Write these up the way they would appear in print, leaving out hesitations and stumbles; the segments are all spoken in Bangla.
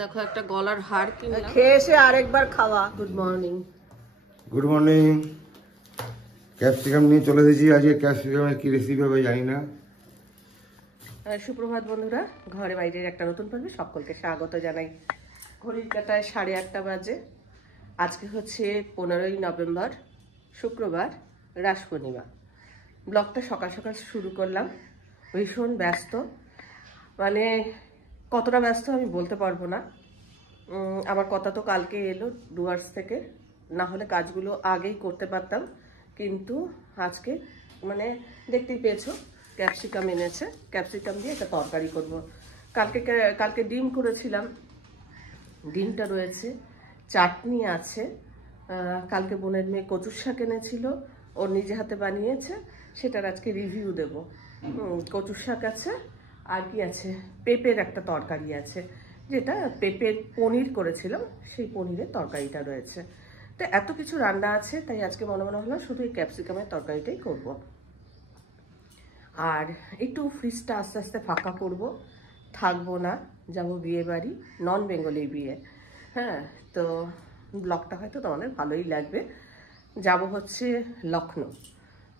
দেখো একটা গলার হার কিনলাম, খেয়ে এসে আরেকবার খাওয়া। Good morning. Good morning. Capsicum নিয়ে চলে এসেছি। আজকে ক্যাপসিকামের কি রেসিপি হবে জানি না। সুপ্রভাত বন্ধুরা, ঘরে বাইরের একটা নতুন পর্বে সকলকে স্বাগত জানাই। ঘড়ির কাঁটায় 8:30 বাজে। আজকে হচ্ছে 15ই নভেম্বর, শুক্রবার, রাস পূর্ণিমা। ব্লগটা সকাল সকাল শুরু করলাম, ভীষণ ব্যস্ত, মানে কতটা ব্যস্ত আমি বলতে পারবো না। আমার কথা তো কালকে এলো ডুয়ার্স থেকে, না হলে কাজগুলো আগেই করতে পারতাম, কিন্তু আজকে মানে দেখতেই পেয়েছো ক্যাপসিকাম এনেছে, ক্যাপসিকাম দিয়ে একটা তরকারি করব। কালকে ডিম করেছিলাম, ডিমটা রয়েছে, চাটনি আছে, কালকে বোনের মেয়ে কচুর শাক এনেছিল, ওর নিজে হাতে বানিয়েছে, সেটার আজকে রিভিউ দেব। কচুর শাক আছে, আর কি আছে, পেঁপের একটা তরকারি আছে, যেটা পেঁপের পনির করেছিলাম, সেই পনিরের তরকারিটা রয়েছে। তো এত কিছু রান্না আছে, তাই আজকে মনে হলো শুধু এই ক্যাপসিকামের তরকারিটাই করব। আর একটু ফ্রিজটা আস্তে আস্তে ফাঁকা করব, থাকবো না, যাবো বিয়ে বাড়ি, নন বেঙ্গলি বিয়ে। হ্যাঁ, তো ব্লগটা হয়তো তোমাদের ভালোই লাগবে। যাব হচ্ছে লখনৌ।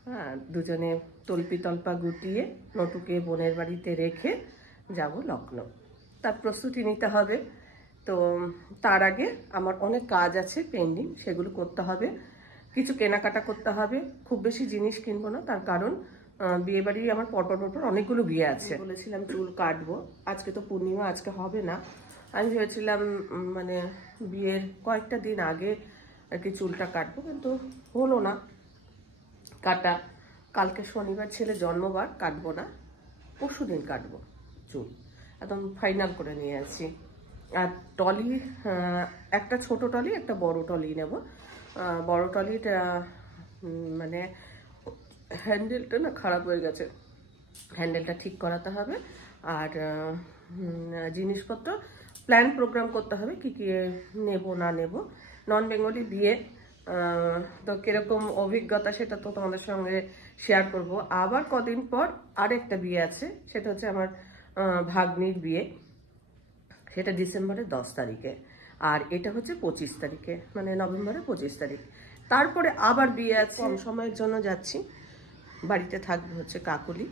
হ্যাঁ, দুজনে তল্পি তল্পা গুটিয়ে নটুকে বোনের বাড়িতে রেখে যাব লখনৌ। তার প্রস্তুতি নিতে হবে। তো তার আগে আমার অনেক কাজ আছে পেন্ডিং, সেগুলো করতে হবে, কিছু কেনাকাটা করতে হবে। খুব বেশি জিনিস কিনবো না, তার কারণ বিয়ে বাড়ি আমার পরপর অনেকগুলো বিয়ে আছে। বলেছিলাম চুল কাটবো, আজকে তো পূর্ণিমা, আজকে হবে না। আমি ভেবেছিলাম মানে বিয়ের কয়েকটা দিন আগে আর কি চুলটা কাটবো, কিন্তু হলো না কাটা। কালকে শনিবার, ছেলে জন্মবার, কাটবো না, পরশু দিন কাটবো চুল, একদম ফাইনাল করে নিয়ে আসি। আর টলি, একটা ছোট টলি, একটা বড় টলি নেব। বড় টলিটা মানে হ্যান্ডেলটা না খারাপ হয়ে গেছে, হ্যান্ডেলটা ঠিক করাতে হবে। আর জিনিসপত্র প্ল্যান প্রোগ্রাম করতে হবে, কি কি নেব না নেব। নন বেঙ্গলি বিয়ে, তো কিরকম অভিজ্ঞতা সেটা তো তোমাদের সঙ্গে শেয়ার করব। আবার কদিন পর আরেকটা বিয়ে আছে, সেটা হচ্ছে আমার ভাগ্নির বিয়ে, সেটা ডিসেম্বরের 10 তারিখে, আর এটা হচ্ছে 25 তারিখে, মানে নভেম্বরের 25 তারিখ। তারপরে আবার বিয়ে আছে, কম সময়ের জন্য যাচ্ছি। বাড়িতে থাকবে হচ্ছে কাকুলি,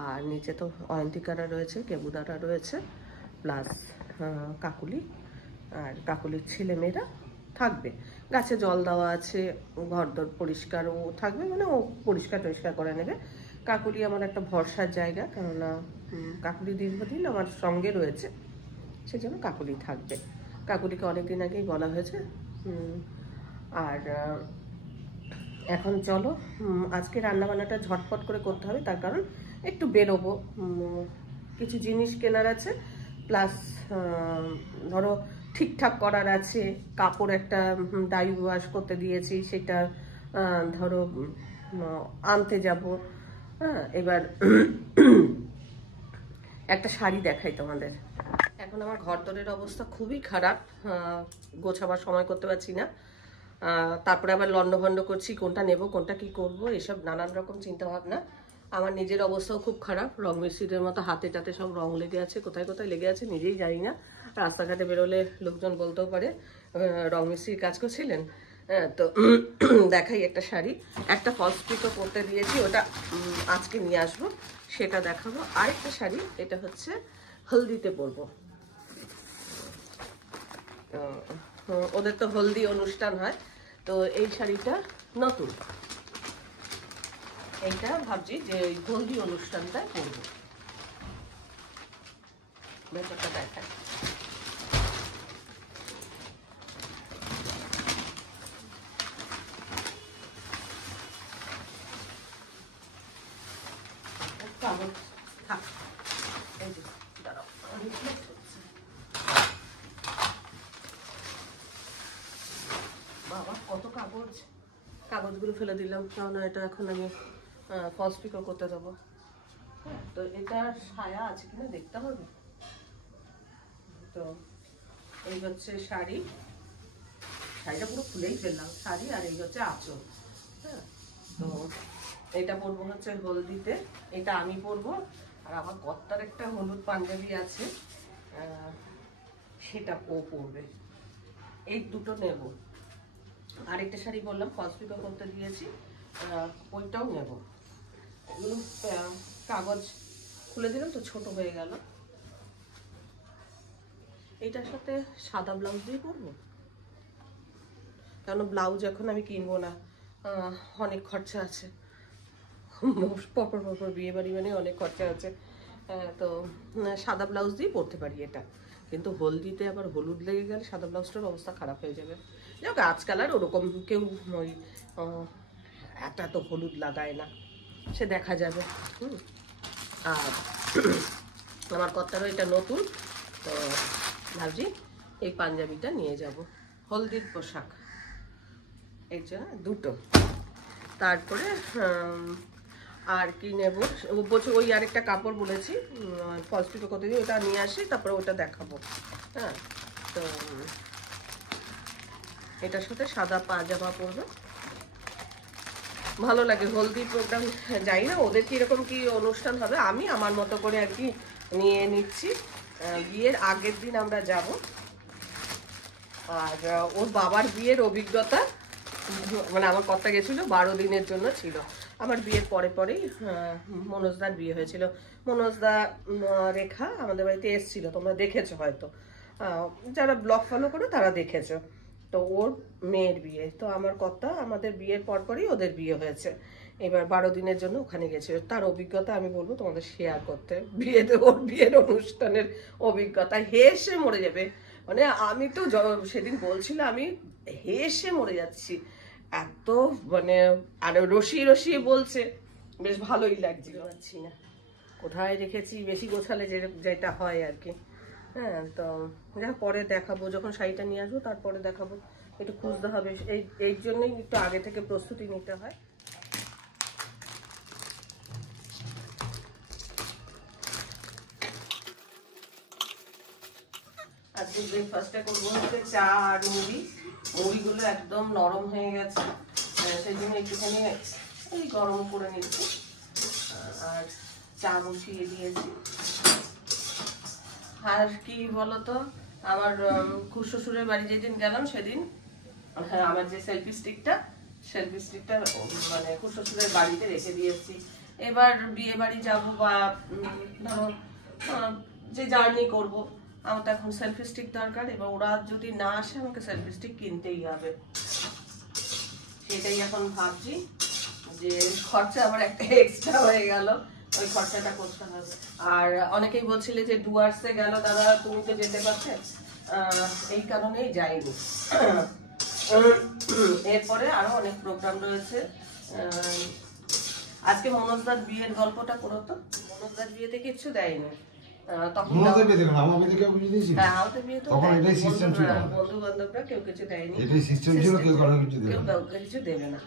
আর নিচে তো অয়ন্তিকারা রয়েছে, কেবুদারা রয়েছে, প্লাস কাকুলি আর কাকুলির ছেলেমেয়েরা থাকবে। গাছে জল দেওয়া আছে, ঘরদোর পরিষ্কারও থাকবে, মানে ও পরিষ্কার টরিষ্কার করে নেবে। কাকুলি আমার একটা ভরসার জায়গা, কেননা কাকুলি দীর্ঘদিন আমার সঙ্গে রয়েছে, সেজন্য কাকুলি থাকবে। কাকুলিকে অনেকদিন আগেই বলা হয়েছে। আর এখন চলো, আজকে রান্নাবান্নাটা ঝটপট করে করতে হবে, তার কারণ একটু বেরোবো, কিছু জিনিস কেনার আছে, প্লাস ধরো ঠিকঠাক করার আছে। কাপড় একটা ডাই ওয়াশ করতে দিয়েছি, সেটা ধরো আনতে যাব। হ্যাঁ, এবার একটা শাড়ি দেখাই তোমাদের। এখন আমার ঘরদোরের অবস্থা খুবই খারাপ, গোছাবার সময় করতে পারছি না। তারপরে আবার লন্ডভন্ড করছি, কোনটা নেব, কোনটা কি করব, এসব নানান রকম চিন্তা ভাবনা। আমার নিজের অবস্থাও খুব খারাপ, রং মিস্ত্রিদের মতো হাতে টাতে সব রং লেগে আছে, কোথায় কোথায় লেগে আছে নিজেই জানি না। রাস্তাঘাটে বেরোলে লোকজন বলতেও পারে রং মিস্ত্রির কাজ করছিলেন। তো দেখাই একটা শাড়ি, একটা ফলস পিকও করতে দিয়েছি, ওটা আজকে নিয়ে আসবো, সেটা দেখাবো। আরেকটা শাড়ি, এটা হচ্ছে হলদিতে পরবো। ওদের তো হলদি অনুষ্ঠান হয়, তো এই শাড়িটা নতুন, এইটা ভাবছি যে হলদি অনুষ্ঠানটায় পরবো। ভেতরটা দেখায়, কাগজ থাক, এই যে দাঁড়াও, বাবা কত কাগজ, কাগজগুলো ফেলে দিলাম, কারণ এটা এখন আমি ফলস পিকও করতে দেবো। হ্যাঁ, তো এটা সায়া আছে কিনা দেখতে হবে। তো এই হচ্ছে শাড়ি, শাড়িটা পুরো খুলেই ফেললাম, শাড়ি, আর এই হচ্ছে আঁচল। হ্যাঁ, তো এটা পরবো হচ্ছে হলদিতে, এটা আমি পরবো। আর আমার কর্তার একটা হলুদ পাঞ্জাবি আছে, সেটা ও পরবে। এই দুটো নেব। আরেকটা শাড়ি বললাম ফলস পিকো করতে দিয়েছি, ওইটাও নেব। এগুলো কাগজ খুলে দিলাম তো ছোট হয়ে গেল। এইটার সাথে সাদা ব্লাউজ দিয়ে পরবো, কারণ ব্লাউজ এখন আমি কিনবো না, অনেক খরচা আছে। পরপর পরপর বিয়ে বাড়ি মানে অনেক খরচা আছে। তো সাদা ব্লাউজ দিয়ে পরতে পারি এটা, কিন্তু হলদিতে আবার হলুদ লেগে গেলে সাদা ব্লাউজটার অবস্থা খারাপ হয়ে যাবে। যাক আজকাল আর ওরকম কেউ ওই এত হলুদ লাগায় না, সে দেখা যাবে। আর আমার কর্তারও এটা নতুন, তো ভাবছি এই পাঞ্জাবিটা নিয়ে যাব, হলদির পোশাক এই জন্য দুটো। তারপরে আর কি নেব বলছি, ওই আরেকটা কাপড় বলেছি ফলস পিকো করতে দিয়ে, ওটা নিয়ে আসি, তারপরে ওটা দেখাবো। হ্যাঁ, তো এটার সাথে সাদা পাজামা পরবে, ভালো লাগে। হলদি প্রোগ্রাম যাই না ওদের কিরকম কি অনুষ্ঠান হবে, আমি আমার মতো করে আর কি নিয়ে নিচ্ছি। বিয়ের আগের দিন আমরা যাব, আর ওর বাবার বিয়ের অভিজ্ঞতা, মানে আমার কর্তা গেছিল 12 দিনের জন্য ছিল। আমার বিয়ের পরে পরেই মনোজদার বিয়ে হয়েছিল। মনোজদা রেখা আমাদের বাড়িতে এসেছিল, তোমরা দেখেছো হয়তো, যারা ব্লগ ফলো করো তারা দেখেছো। তো ওর মেয়ের বিয়ে, তো আমার কর্তা আমাদের বিয়ের পরপরই ওদের বিয়ে হয়েছে। এবার 12 দিনের জন্য ওখানে গেছিল। তার অভিজ্ঞতা আমি বলবো তোমাদের শেয়ার করতে, বিয়েতে ওর বিয়ের অনুষ্ঠানের অভিজ্ঞতা হেসে মরে যাবে। মানে আমি তো সেদিন বলছিল আমি হেসে মরে যাচ্ছি, এত মানে আর রসিয়ে রসিয়ে বলছে, বেশ ভালোই লাগছিল। পাচ্ছি না কোথায় রেখেছি, বেশি গোছালে যেটা হয় আর কি। হ্যাঁ, তো যা পরে দেখাবো, যখন শাড়িটা নিয়ে আসবো তারপরে দেখাবো। একটু খুঁজতে হবে, এই জন্যই একটু আগে থেকে প্রস্তুতি নিতে হয়। আজকে ব্রেকফাস্টটা করবো হচ্ছে চা আর মুড়ি। মুড়িগুলো একদম নরম হয়ে গেছে, সেই জন্য একটুখানি এই গরম করে নিচ্ছি, আর চা বসিয়ে দিয়েছি। আর কি বলতো, আমার খুড়শ্বশুরের বাড়ি যেদিন গেলাম সেদিন আমার যে সেলফি স্টিকটা মানে খুড়শ্বশুরের বাড়িতে রেখে দিয়েছি। এবার বিয়ে বাড়ি যাবো বা ধরো যে জার্নি করবো, আমার তো এখন সেলফি স্টিক দরকার। এবার ওরা যদি না আসে আমাকে সেলফি স্টিক কিনতেই হবে, সেটাই এখন ভাবছি যে খরচা আবার একটা এক্সট্রা হয়ে গেল, ওই খরচাটা করতে হবে। আর অনেকেই বলছিলে যে ডুয়ার্সে গেল দাদা, তুমি তো যেতে পারছে, এই কারণেই যাইনি। এরপরে আরো অনেক প্রোগ্রাম রয়েছে। আজকে মনোজদার বিয়ের গল্পটা করো তো। মনোজদার বিয়েতে কিচ্ছু দেয়নি, তখন বন্ধু বান্ধবরা কেউ কিছু দেয়নি, কেউ কিছু দেবে না।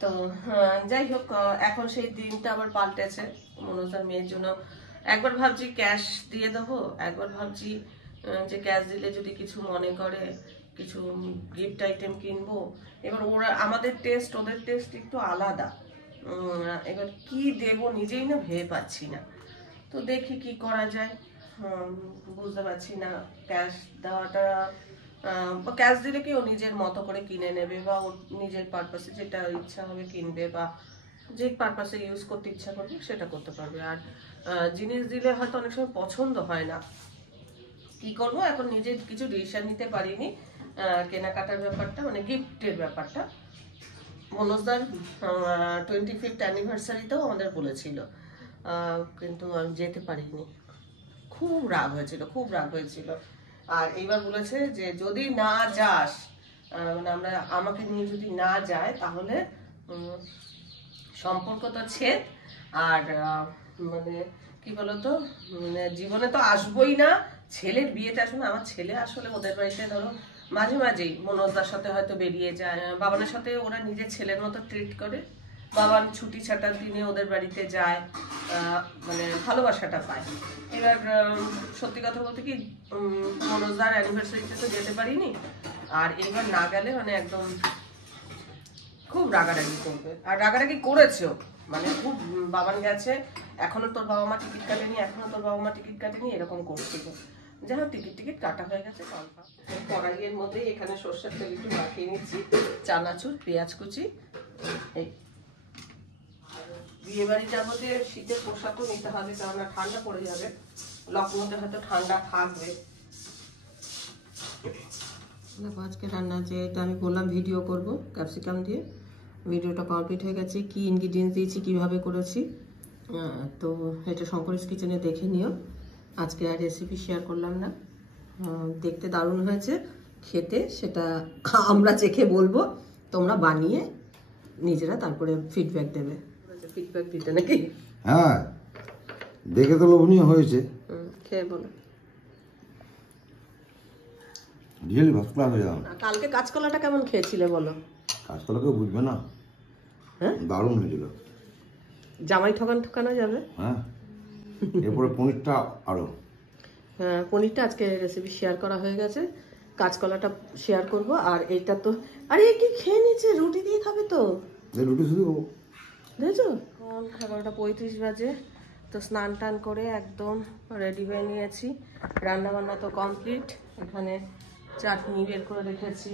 তো যাই হোক, এখন সেই দিনটা আবার পাল্টেছে মনোজদার মেয়ের জন্য। একবার ভাবছি ক্যাশ দিয়ে দেবো, একবার ভাবছি যে ক্যাশ দিলে যদি কিছু মনে করে কিছু গিফট আইটেম কিনবো। এবার ওরা আমাদের টেস্ট ওদের টেস্ট একটু আলাদা, এবার কি দেব নিজেই না ভেবে পাচ্ছি না। তো দেখি কি করা যায়, বুঝতে পারছি না। ক্যাশ দেওয়াটা, ক্যাশ দিলে কি ও নিজের মতো করে কিনে নেবে, বা ওর নিজের পারপাসে যেটা ইচ্ছা হবে কিনবে, বা যে পারপাসে ইউজ করতে ইচ্ছা করবে সেটা করতে পারবে। আর জিনিস দিলে হয়তো অনেক সময় পছন্দ হয় না, কি করবো এখন নিজে কিছু ডিসিশন নিতে পারিনি। কেনাকাটার ব্যাপারটা মানে গিফটের ব্যাপারটা মনোজদার 25th অ্যানিভার্সারিতেও আমাদের বলেছিল, কিন্তু আমি যেতে পারিনি, খুব রাগ হয়েছিল। আর এইবার বলেছে যে যদি না যাস, মানে আমাকে নিয়ে যদি না যায় তাহলে সম্পর্ক তো ছেদ, আর মানে কি বলতো, জীবনে তো আসবোই না, ছেলের বিয়েতে আসবো না। আমার ছেলে আসলে ওদের বাড়িতে ধরো মাঝে মাঝেই মনোজদার সাথে হয়তো বেরিয়ে যায়, বাবানের সাথে ওরা নিজের ছেলের মতো ট্রিট করে, বাবার ছুটি ছাটার দিনে ওদের বাড়িতে যায়, মানে ভালোবাসাটা পায়। এবার সত্যি কথা বলতে কি মনোজদার অ্যানিভার্সারিতে তো যেতে পারিনি, আর এবার না গেলে মানে একদম খুব রাগারাগি করবে, আর রাগারাগি করেছেও, মানে খুব বাবান গেছে এখনো তোর বাবা মা টিকিট কাটেনি এরকম করছিল। যাই হোক টিকিট কাটা হয়ে গেছে। কড়াইয়ের মধ্যে এখানে সর্ষের তেল একটু মাখিয়ে নিচ্ছি, চানাচুর, পেঁয়াজ কুচি। এই বিয়ে বাড়ি যাবো যে শীতের পোশাকও নিতে হবে, কারণ ঠান্ডা পড়ে যাবে, লখনৌতে হয়তো ঠান্ডা থাকবে। আজকে রান্না যেটা আমি বললাম ভিডিও করব ক্যাপসিকাম দিয়ে, ভিডিওটা কমপ্লিট হয়ে গেছে। কি ইনগ্রিডিয়েন্টস দিয়েছি, কিভাবে করেছি, তো এটা শঙ্করিস কিচেনে দেখে নিও। আজকে আর রেসিপি শেয়ার করলাম না। দেখতে দারুণ হয়েছে, খেতে সেটা আমরা চেখে বলবো, তোমরা বানিয়ে নিজেরা তারপরে ফিডব্যাক দেবে। ফিডব্যাক দিতে নাকি? হ্যাঁ, দেখে তো লোভনীয় হয়েছে, খেয়ে বলো। রিয়েলি ফার্স্ট ক্লাস হয়ে যাবে। কালকে কাঁচকলাটা কেমন খেয়েছিলে বলো? কাঁচকলা কেউ বুঝবে না, হ্যাঁ দারুণ হয়েছিল। জামাই ঠকানো যাবে। হ্যাঁ, এরপরে পনিরটা আরো। হ্যাঁ, পনিরটা আজকে রেসিপি শেয়ার করা হয়ে গেছে, কাঁচকলাটা শেয়ার করব। আর এইটা তো আরে কি খেয়ে নিচ্ছে, রুটি দিয়ে খাবে তো? রুটি শুধু দেখছো 11:35 বাজে। তো স্নান টান করে একদম রেডি হয়ে নিয়েছি, রান্না বান্না তো কমপ্লিট। এখানে চাটনি বের করে রেখেছি,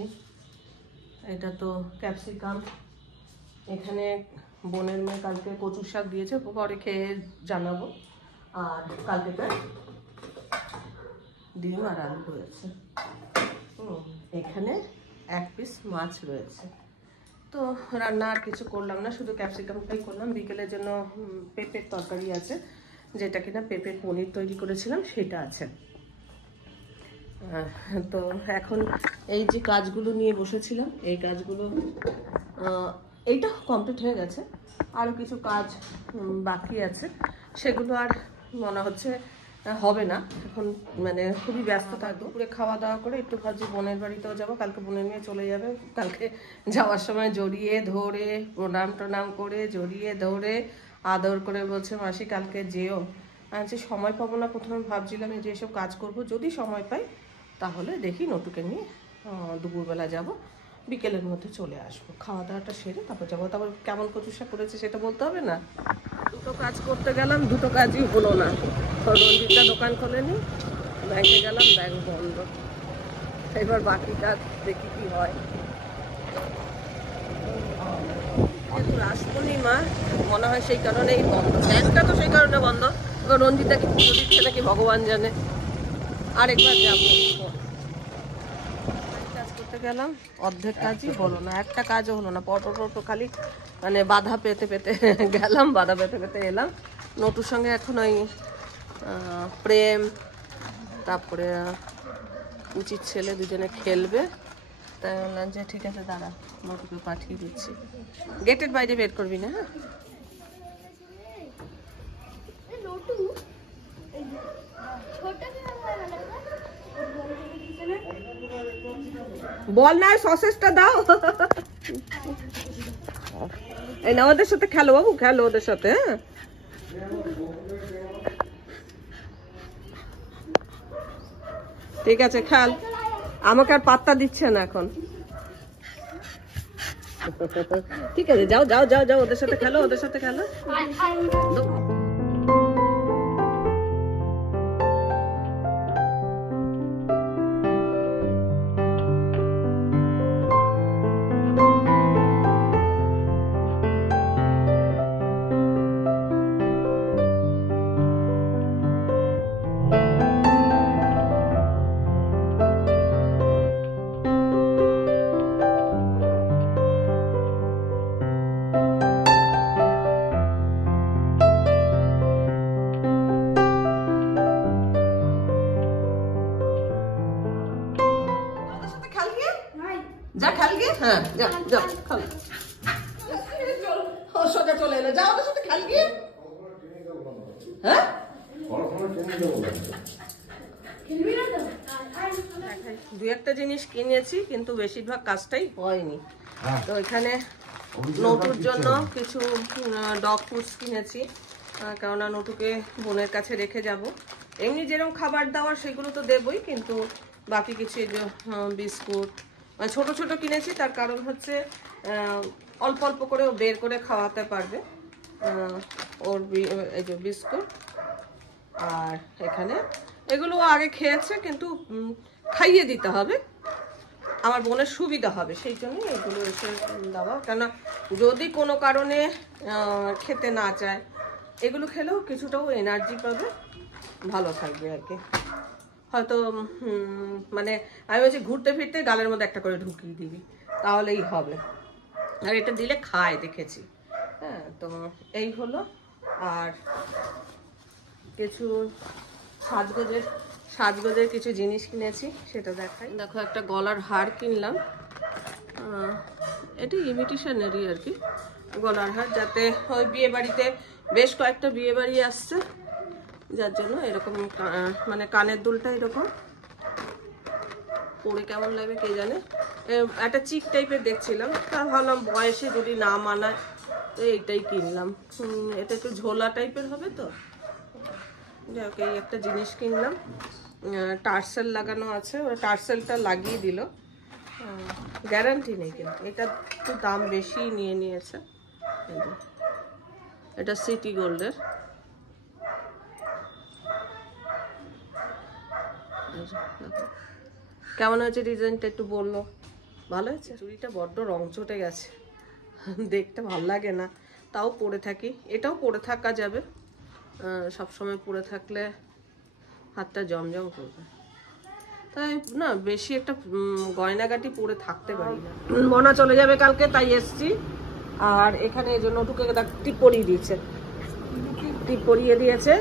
এটা তো ক্যাপসিকাম। এখানে বোনের মেয়ে কালকে কচুর শাক দিয়েছে, পরে খেয়ে জানাবো। আর কালকে ডিম আর আলু রয়েছে। এখানে 1 পিস মাছ রয়েছে। তো রান্না আর কিছু করলাম না, শুধু ক্যাপসিকামটাই করলাম। বিকেলের জন্য পেঁপের তরকারি আছে, যেটা কিনা পেঁপের পনির তৈরি করেছিলাম সেটা আছে। তো এখন এই যে কাজগুলো নিয়ে বসেছিলাম, এই কাজগুলো এইটা কমপ্লিট হয়ে গেছে, আরও কিছু কাজ বাকি আছে, সেগুলো আর মনে হচ্ছে হবে না এখন, মানে খুবই ব্যস্ত থাকবো। দুপুরে খাওয়া দাওয়া করে একটু ভাবছি বোনের বাড়িতেও যাবো, কালকে বোনের মেয়ে চলে যাবে। কালকে যাওয়ার সময় জড়িয়ে ধরে প্রণাম করে জড়িয়ে ধরে আদর করে বলছে মাসি কালকে যেও। আচ্ছা সময় পাবো না, প্রথমে ভাবছিলাম যে এসব কাজ করব, যদি সময় পাই তাহলে দেখি নটুকে নিয়ে দুপুরবেলা যাব, বিকেলের মধ্যে চলে আসবো। খাওয়া দাওয়াটা সেরে তারপর যাবো। তারপর কেমন কচুশা করেছে সেটা বলতে হবে না? দুটো কাজ করতে গেলাম, দুটো কাজই হলো না। রঞ্জিতটা দোকান খোলেনি, ব্যাংকে গেলাম, ব্যাংক বন্ধ। এবার বাকি কাজ দেখি কি হয়। রাস পূর্ণিমা মনে হয় সেই কারণেই বন্ধ, ব্যাংকটা তো সেই কারণে বন্ধ। এবার রঞ্জিতটা কি পুজো দিচ্ছে নাকি ভগবান জানে। আরেকবার যাবো। কাজ করতে গেলাম, অর্ধেক কাজই হলো না, একটা কাজও হলো না। পটো খালি মানে বাধা পেতে পেতে গেলাম, বাধা পেতে পেতে এলাম। নটুর সঙ্গে এখন ওই প্রেম, তারপরে উচিত ছেলে দুজনে খেলবে। তাই বললাম যে ঠিক আছে দাঁড়া, নটুকে পাঠিয়ে দিচ্ছি। গেটের বাইরে বের করবি না। হ্যাঁ বল না, সসেসটা দাও। এই না, ওদের সাথে খেলো বাবু, খেলো ওদের সাথে। হ্যাঁ ঠিক আছে খেল, আমাকে আর পাত্তা দিচ্ছে না এখন। ঠিক আছে যাও যাও যাও যাও, ওদের সাথে খেলো, ওদের সাথে খেলো। যা খেল গিয়ে, হ্যাঁ যা যা খেল। সোজা চলে এলো, যা ওদের সাথে খেল গিয়ে। হ্যাঁ দু একটা জিনিস কিনেছি, কিন্তু বেশিরভাগ কাজটাই হয়নি। তো এখানে নটুর জন্য কিছু ডগ ফুডস কিনেছি, কেননা নটুকে বোনের কাছে রেখে যাব। এমনি যেরকম খাবার দাবার সেগুলো তো দেবই, কিন্তু বাকি কিছু বিস্কুট ছোট ছোট কিনেছি। তার কারণ হচ্ছে অল্প অল্প করে বের করে খাওয়াতে পারবে। ওর এই যে বিস্কুট, আর এখানে এগুলো আগে খেয়েছে কিন্তু খাইয়ে দিতে হবে, আমার বোনের সুবিধা হবে, সেই জন্য এগুলো এসে দেওয়া। কেননা যদি কোনো কারণে খেতে না চায়, এগুলো খেলেও কিছুটাও এনার্জি পাবে, ভালো থাকবে আর কি। হয়তো মানে আমি বলছি ঘুরতে ফিরতে গালের মধ্যে একটা করে ঢুকিয়ে দিবি, তাহলেই হবে। আর এটা দিলে খায় দেখেছি। হ্যাঁ, তো এই হলো। আর কিছু সাজগোজের কিছু জিনিস কিনেছি, সেটা দেখাই। দেখো, একটা গলার হার কিনলাম, এটি ইমিটেশনেরই আর কি গলার হার, যাতে ওই বিয়ে বাড়িতে বেশ কয়েকটা বিয়ে বাড়ি আসছে, যার জন্য এরকম মানে কানের দুলটা এরকম পরে কেমন লাগবে কে জানে। একটা চিক টাইপের দেখছিলাম, তা ভাবলাম বয়সে যদি না মানায় তো এইটাই কিনলাম। এটা একটু ঝোলা টাইপের হবে তো, যাই হোক এই একটা জিনিস কিনলাম। টার্সেল লাগানো আছে, ওরা টার্সেলটা লাগিয়ে দিল, গ্যারান্টি নেই কিন্তু এটা একটু দাম বেশি নিয়ে নিয়েছে। এটা সিটি গোল্ডের, কেমন হয়েছে ডিজাইনটা একটু বললো। ভালো হয়েছে। চুড়িটা বড্ড রং চটে গেছে, দেখতে ভালো লাগে না, তাও পরে থাকি। এটাও পরে থাকা যাবে, সবসময় পরে থাকলে হাতটা জমজম করবে, তাই না বেশি একটা গয়নাগাটি পরে থাকতে পারি না। মনা চলে যাবে কালকে, তাই এসছি। আর এখানে এই জন্য ঢুকে টিপ পরিয়ে দিয়েছে, টিপ পরিয়ে দিয়েছে।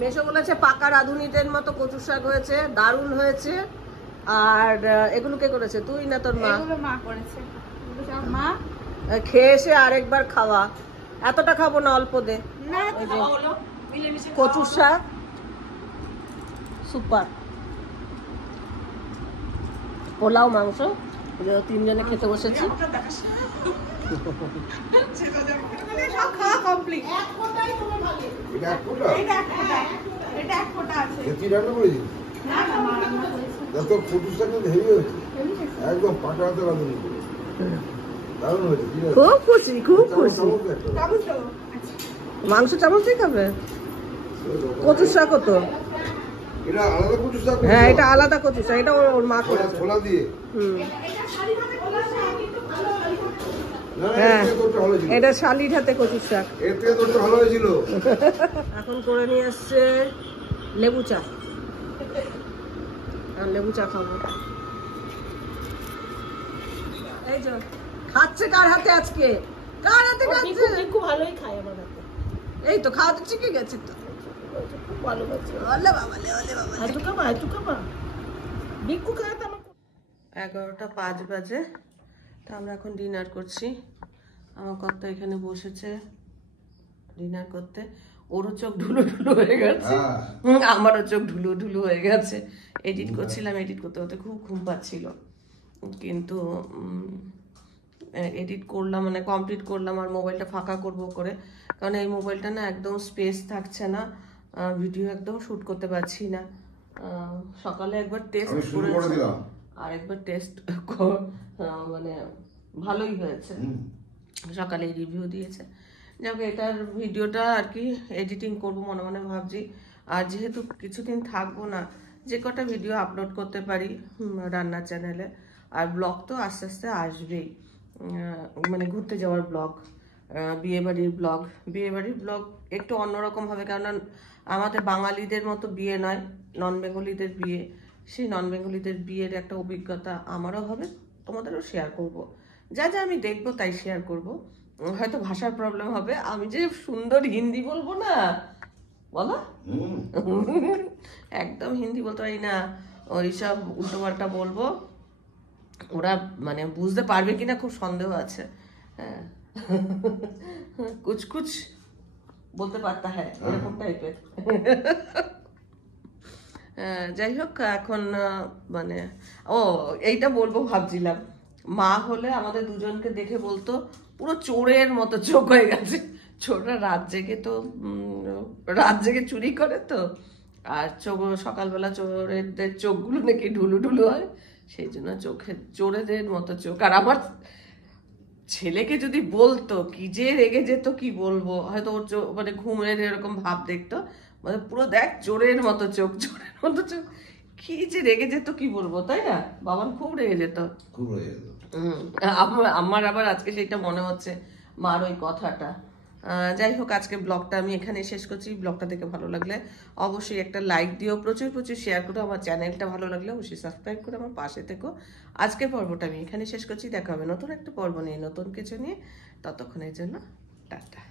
মেশো বলেছে পাকা রাঁধুনিদের মতো কচু শাক হয়েছে, দারুণ হয়েছে। আর এগুলো কে করেছে, তুই না তোর মা? মা করেছে। মা খেয়ে এসে আরেকবার খাওয়া, এতটা খাবো না, অল্প দে। কচুর শাক সুপার, পোলাও, মাংস, তিনজনে খেতে বসেছি। খুব খুশি, খুব খুশি। মাংস চামচ দিয়ে খাবে? কচুর শাক তো, হ্যাঁ এটা আলাদা কচু শাক, এটা ওর মা করেছে। হ্যাঁ, এটা শালির হাতে কচুর শাক। এখন করে নিয়ে আসছে লেবু চা, লেবু চা খাবো। এই যে খাচ্ছে কার হাতে আজকে, কার হাতে খাচ্ছে? খুব ভালোই খায় আমার হাতে। এই তো খাওয়া তো শিখে গেছে তো, খুব ভালো খাচ্ছে। ওলে বাবা, ওলে বাবা, এত খাবা, এত খাবা। বিক্কু খায় তো আমার। 11:05 বাজে, তা আমরা এখন ডিনার করছি। আমার কর্তা এখানে বসেছে ডিনার করতে, ওরও চোখ ঢুলো ঢুলো হয়ে গেছে, আমারও চোখ ঢুলো ঢুলো হয়ে গেছে। এডিট করছিলাম, এডিট করতে করতে খুব ঘুম পাচ্ছিল, কিন্তু এডিট করলাম মানে কমপ্লিট করলাম, আর মোবাইলটা ফাঁকা করবো করে, কারণ এই মোবাইলটা না একদম স্পেস থাকছে না, ভিডিও একদম শ্যুট করতে পারছি না। সকালে একবার টেস্ট করেছি, আর একবার টেস্ট মানে ভালোই হয়েছে, সকালে রিভিউ দিয়েছে। যাক, এটার ভিডিওটা আর কি এডিটিং করবো মনে মনে ভাবছি। আর যেহেতু কিছুদিন থাকবো না, যে কটা ভিডিও আপলোড করতে পারি রান্নার চ্যানেলে, আর ব্লগ তো আস্তে আস্তে আসবেই, মানে ঘুরতে যাওয়ার ব্লগ, বিয়েবাড়ির ব্লগ একটু অন্যরকম হবে, কারণ আমাদের বাঙালিদের মতো বিয়ে নয়, নন বেঙ্গলিদের বিয়ে। সেই নন বেঙ্গলিদের বিয়ের একটা অভিজ্ঞতা আমারও হবে, তোমাদেরও শেয়ার করব। যা যা আমি দেখবো তাই শেয়ার করব। হয়তো ভাষার প্রবলেম হবে, আমি যে সুন্দর হিন্দি বলবো না, বলো একদম হিন্দি বলতে পারি না, ওইসব উল্টোপাল্টা বলবো, ওরা মানে বুঝতে পারবে কিনা খুব সন্দেহ আছে। হ্যাঁ, কুছ বলতে পারতা হ্যাঁ, এরকম টাইপের। যাই হোক, এখন মানে এইটা বলবো ভাবছিলাম, মা হলে আমাদের দুজনকে দেখে বলতো পুরো চোরের মতো চোখ হয়ে গেছে। চোররা রাত জেগে চুরি করে তো, আর সকালবেলা চোরেদের চোখগুলো নাকি ঢুলু ঢুলু হয়, সেই জন্য চোরেদের মতো চোখ। আর আমার ছেলেকে যদি বলতো কি যে রেগে যেত কি বলবো, হয়তো ওর মানে ঘুমের এরকম ভাব দেখতো, মানে পুরো দেখ জোরের মতো চোখ, কি যে রেগে যেত কি বলবো, তাই না? বাবান খুব রেগে যেত, খুব হয়ে যেত। আমার আবার আজকে সেটা মনে হচ্ছে মার ওই কথাটা। যাই হোক, আজকে ব্লগটা আমি এখানে শেষ করছি। ব্লগটা দেখে ভালো লাগলে অবশ্যই একটা লাইক দিও, প্রচুর প্রচুর শেয়ার করো। আমার চ্যানেলটা ভালো লাগলে অবশ্যই সাবস্ক্রাইব করে আমার পাশে থেকো। আজকের পর্বটা আমি এখানে শেষ করছি। দেখা হবে নতুন একটা পর্ব নিয়ে, নতুন কিছু নিয়ে। ততক্ষণের জন্য টাটা।